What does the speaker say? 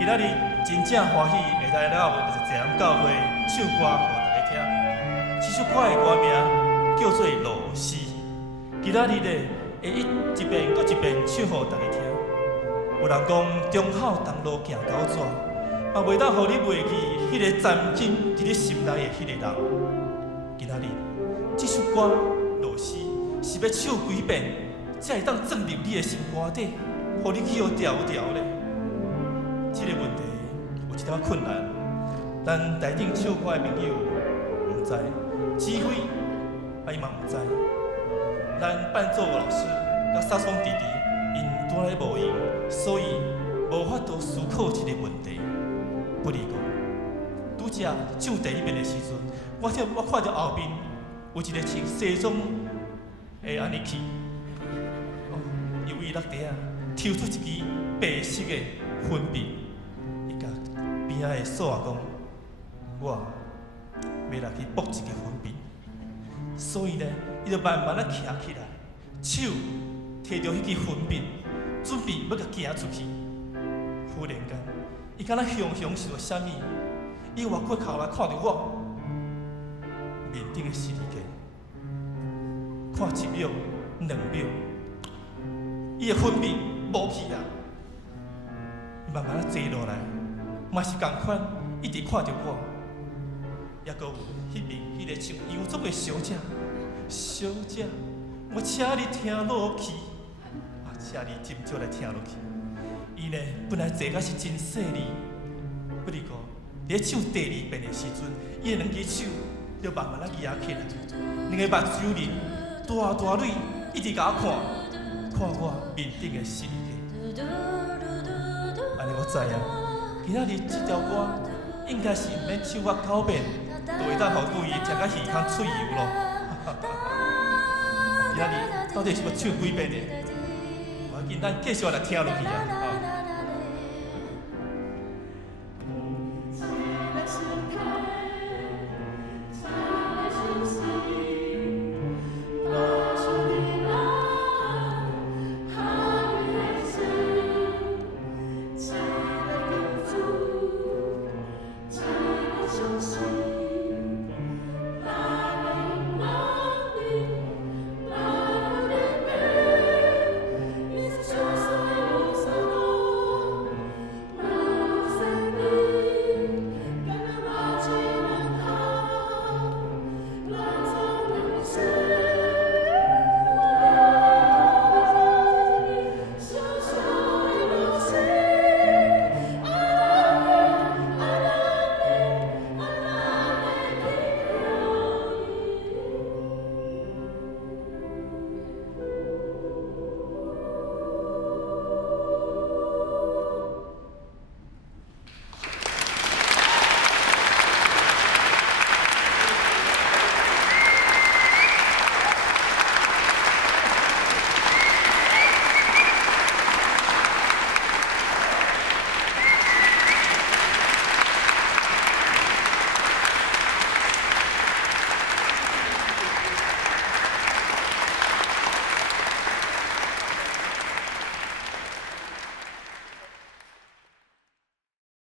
今日真正欢喜会来了一个教会唱歌互大家听。这首歌的歌名叫做《露丝》。今仔日咧会一遍搁一遍唱互大家听。有人讲忠孝东路行到纸，嘛袂当互你袂记迄个曾经伫你心内的迄个人。今仔日这首歌《露丝》是要唱几遍，才会当钻入你的心肝底，互你去互调调咧。 这个问题有一点困难，咱台顶唱歌的朋友唔知，指挥伊嘛唔知，咱伴奏老师甲萨松弟弟因拄来无闲，所以无法度思考这个问题。不离讲，拄则唱第一遍的时阵，我看到后面有一个穿西装的安尼去，由伊落地啊，抽出一支白色的粉笔。 边仔的嫂仔讲，我要来去搏一个粉笔，所以呢，伊就慢慢徛起来，手摕着迄支粉笔，准备要甲行出去。忽然间，伊敢若想到啥物，伊外过头来看着我面顶的时间，看1秒、2秒，伊的粉笔无去啊，慢慢坐落来。 嘛是同款，一直看着我，也阁有迄边迄个穿洋装的小姐，小姐，我请你听落去，请你斟酌来听落去。伊呢，本来坐甲是真细腻，不哩个，伫唱第2遍的时阵，伊的2只手就慢慢举起来，两个目睭里大大蕊，一直甲我看我面顶的世界。安尼我知影。 今仔日这条歌应该是毋免唱到9遍，就会当互故意听甲耳孔脆油咯。今仔日到底是要唱几遍呢？我要紧，咱继续来听落去啊！